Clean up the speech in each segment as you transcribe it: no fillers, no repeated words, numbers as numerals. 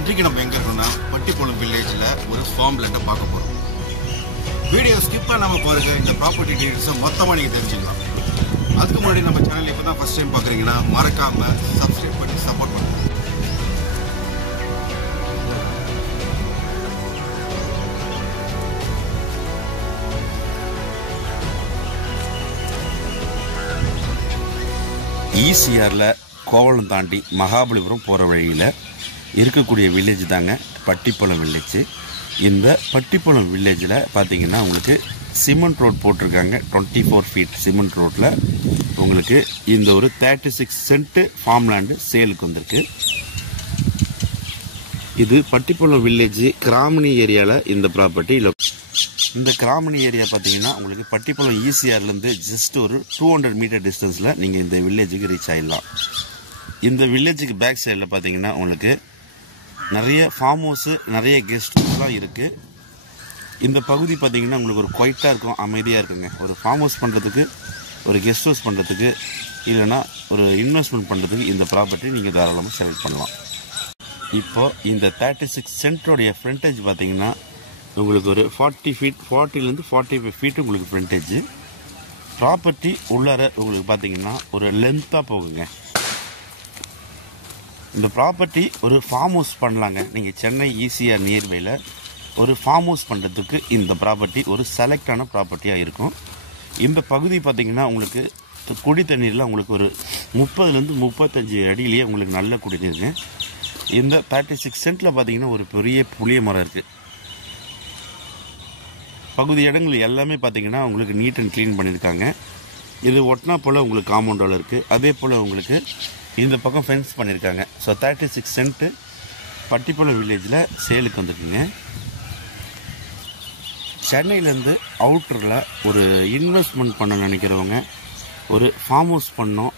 இன்றைக்கு நம்ம எங்க இருக்கோம்னா பட்டிப்பொலம் வில்லேஜ்ல ஒரு ஃபார்ம் லேண்டை பார்க்க போறோம். வீடியோ ஸ்கிப் பண்ணாம பாருங்க. இந்த ப்ராப்பர்ட்டி டீடைல்ஸை மொத்தமா நீங்க தெரிஞ்சுக்கலாம். அதுக்கு முன்னாடி நம்ம சேனல் இப்பதான் ஃபர்ஸ்ட் டைம் பாக்குறீங்கன்னா மறக்காம சப்ஸ்கிரைப் பண்ணி சப்போர்ட் பண்ணுங்க. ஈசிஆர்ல கோவளம் தாண்டி மகாபலிபுரம் போகிற வழியில் இருக்கக்கூடிய வில்லேஜ் தாங்க பட்டிப்பொலம் வில்லேஜ். இந்த பட்டிப்பொலம் வில்லேஜில் பார்த்தீங்கன்னா உங்களுக்கு சிமெண்ட் ரோட் போட்டிருக்காங்க. 24 ஃபீட் சிமெண்ட் ரோட்டில் உங்களுக்கு இந்த ஒரு 36 சென்ட் ஃபார்ம் லேண்டு சேலுக்கு வந்திருக்கு. இது பட்டிப்பொலம் வில்லேஜ் கிராமணி ஏரியாவில் இந்த ப்ராப்பர்ட்டி. இந்த கிராமணி ஏரியா பார்த்தீங்கன்னா உங்களுக்கு பட்டிப்பொலம் ஈசிஆர்லேருந்து ஜஸ்ட் ஒரு 200 மீட்டர் டிஸ்டன்ஸில் நீங்கள் இந்த வில்லேஜுக்கு ரீச் ஆகிடலாம். இந்த வில்லேஜுக்கு பேக் சைடில் பார்த்தீங்கன்னா உங்களுக்கு நிறைய ஃபார்ம் ஹவுஸு, நிறைய கெஸ்ட் ஹவுஸ்லாம் இருக்குது. இந்த பகுதி பார்த்தீங்கன்னா உங்களுக்கு ஒரு குவைட்டாக இருக்கும், அமைதியாக இருக்குங்க. ஒரு ஃபார்ம் ஹவுஸ் பண்ணுறதுக்கு, ஒரு கெஸ்ட் ஹவுஸ் பண்ணுறதுக்கு, இல்லைனா ஒரு இன்வெஸ்ட்மெண்ட் பண்ணுறதுக்கு இந்த ப்ராப்பர்ட்டி நீங்கள் தாராளமாக செலக்ட் பண்ணலாம். இப்போது இந்த 36 சென்ட்டோடைய ஃப்ரண்டேஜ் பார்த்தீங்கன்னா உங்களுக்கு ஒரு 40 ஃபீட், 40லேருந்து 45 ஃபீட் உங்களுக்கு ஃப்ரண்டேஜ். ப்ராப்பர்ட்டி உள்ளார உங்களுக்கு பார்த்தீங்கன்னா ஒரு லென்த்தாக போகுங்க. இந்த ப்ராப்பர்ட்டி ஒரு ஃபார்ம் ஹவுஸ் பண்ணலாங்க. நீங்கள் சென்னை ஈசிஆர் நியர்பையில் ஒரு ஃபார்ம் ஹவுஸ் பண்ணுறதுக்கு இந்த ப்ராப்பர்ட்டி ஒரு செலக்டான ப்ராப்பர்ட்டியாக இருக்கும். இந்த பகுதி பார்த்திங்கன்னா உங்களுக்கு குடி தண்ணீரில் உங்களுக்கு ஒரு 30லேருந்து 35 அடியிலேயே உங்களுக்கு நல்ல குடிநீருங்க. இந்த 36 சென்ட்டில் பார்த்தீங்கன்னா ஒரு பெரிய புளிய மரம் இருக்குது. பகுதி இடங்கள் எல்லாமே பார்த்தீங்கன்னா உங்களுக்கு நீட் அண்ட் க்ளீன் பண்ணியிருக்காங்க. இது ஒட்டினா போல் உங்களுக்கு காம்பவுண்ட் இருக்குது. அதே போல் உங்களுக்கு இந்த பக்கம் ஃபென்ஸ் பண்ணியிருக்காங்க. ஸோ 36 சென்ட்டு பட்டிப்பொலம் வில்லேஜில் சேலுக்கு வந்துருக்குங்க. சென்னையிலேருந்து அவுட்டரில் ஒரு இன்வெஸ்ட்மெண்ட் பண்ண நினைக்கிறவங்க, ஒரு ஃபார்ம் ஹவுஸ் பண்ணோம்,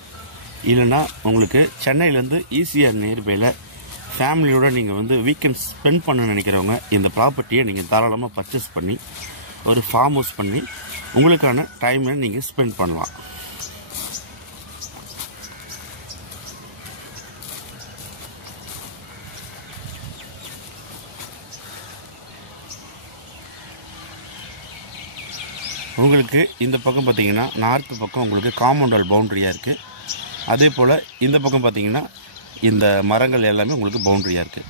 இல்லைன்னா உங்களுக்கு சென்னையிலேருந்து ஈசிஆர் நியர்பையில் ஃபேமிலியோடு நீங்கள் வந்து வீக்கெண்ட் ஸ்பெண்ட் பண்ண நினைக்கிறவங்க இந்த ப்ராப்பர்ட்டியை நீங்கள் தாராளமாக பர்ச்சேஸ் பண்ணி ஒரு ஃபார்ம் ஹவுஸ் பண்ணி உங்களுக்கான டைமை நீங்கள் ஸ்பெண்ட் பண்ணலாம். உங்களுக்கு இந்த பக்கம் பார்த்தீங்கன்னா நார்த்து பக்கம் உங்களுக்கு காம்பவுண்ட் வால் பவுண்ட்ரியாக இருக்குது. அதே போல் இந்த பக்கம் பார்த்தீங்கன்னா இந்த மரங்கள் எல்லாமே உங்களுக்கு பவுண்ட்ரியாக இருக்குது.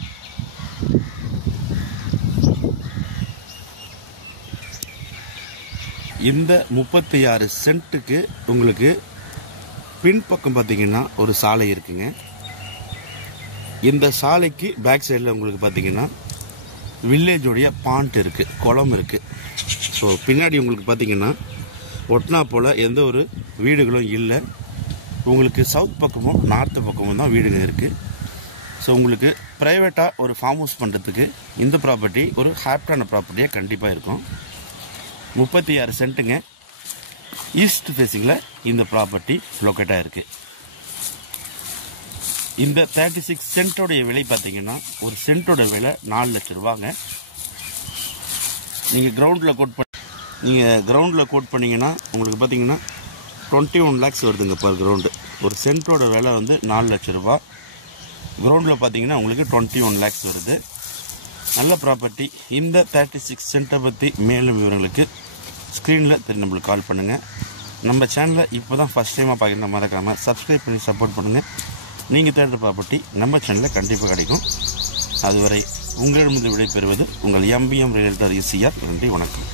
இந்த 36 சென்ட்டுக்கு உங்களுக்கு பின்பக்கம் பார்த்தீங்கன்னா ஒரு சாலை இருக்குங்க. இந்த சாலைக்கு பேக் சைடில் உங்களுக்கு பார்த்தீங்கன்னா வில்லேஜோடைய பாண்ட் இருக்குது, குளம் இருக்குது. ஸோ பின்னாடி உங்களுக்கு பார்த்தீங்கன்னா ஒட்டினா போல் எந்த ஒரு வீடுகளும் இல்லை. உங்களுக்கு சவுத் பக்கமும் நார்த்து பக்கமும் தான் வீடுகள் இருக்குது. ஸோ உங்களுக்கு ப்ரைவேட்டாக ஒரு ஃபார்ம் ஹவுஸ் பண்ணுறதுக்கு இந்த ப்ராப்பர்ட்டி ஒரு ஹாப்டான ப்ராப்பர்ட்டியாக கண்டிப்பாக இருக்கும். 36 சென்ட்டுங்க. ஈஸ்ட் ஃபேஸிங்கில் இந்த ப்ராப்பர்ட்டி லொக்கேட்டாக இருக்குது. இந்த 36 சென்ட்டோடைய விலை பார்த்தீங்கன்னா ஒரு சென்ட்டோட விலை 4 லட்ச ரூபாங்க. நீங்கள் கிரவுண்டில் கோட் பண்ணிங்கன்னா உங்களுக்கு பார்த்தீங்கன்னா 21 லேக்ஸ் வருதுங்க பர் கிரவுண்டு. ஒரு சென்ட்டோட விலை வந்து 4 லட்ச ரூபா. கிரவுண்டில் பார்த்தீங்கன்னா உங்களுக்கு 21 லேக்ஸ் வருது. நல்ல ப்ராப்பர்ட்டி. இந்த 36 சென்ட்டை பற்றி மேலும் விவரங்களுக்கு ஸ்க்ரீனில் நம்மளுக்கு கால் பண்ணுங்கள். நம்ம சேனலை இப்போ தான் ஃபஸ்ட் டைமாக பார்க்குற மறக்காமல் சப்ஸ்கிரைப் பண்ணி சப்போர்ட் பண்ணுங்கள். நீங்கள் தேடுற ப்ராப்பர்ட்டி நம்ம சேனலில் கண்டிப்பாக கிடைக்கும். அதுவரை உங்களிடமிருந்து விடைபெறுவது உங்கள் MBM ரியல்டர் ஈசிஆர். நன்றி, வணக்கம்.